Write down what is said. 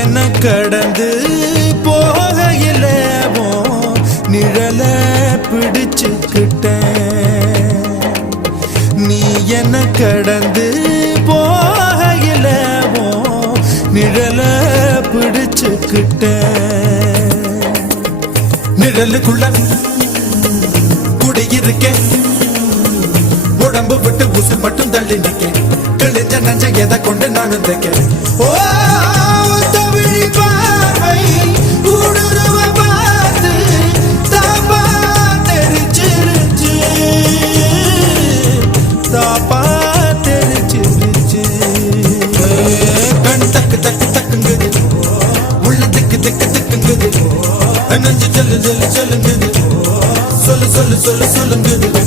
என்ன கடந்து போகையில நிழல பிடிச்சுக்கிட்டேன். நீ என்ன கடந்து போகையில நிழல பிடிச்சுக்கிட்டேன். நிழலுக்குள்ள குடியிருக்கேன், உடம்பு விட்டு உசு மட்டும் தள்ளி நிக்க. கிழிஞ்ச நஞ்ச எதை கொண்டு நானும் தைக்க. ஓ தமிழ் பார்வை ஊடுருவ பார்த்து தாப்பா தெரிச்சிருச்சு, தாப்பா தெரிச்சிருச்சு. கண் தக்கு தக்கு தக்குங்குது, உள்ள திக்கு திக்கு திக்குங்குது, நஞ்சு சொல்லு சொல்லு சொல்லுங்குது, சொல்லு சொல்லு சொல்லு சொல்லுங்குது.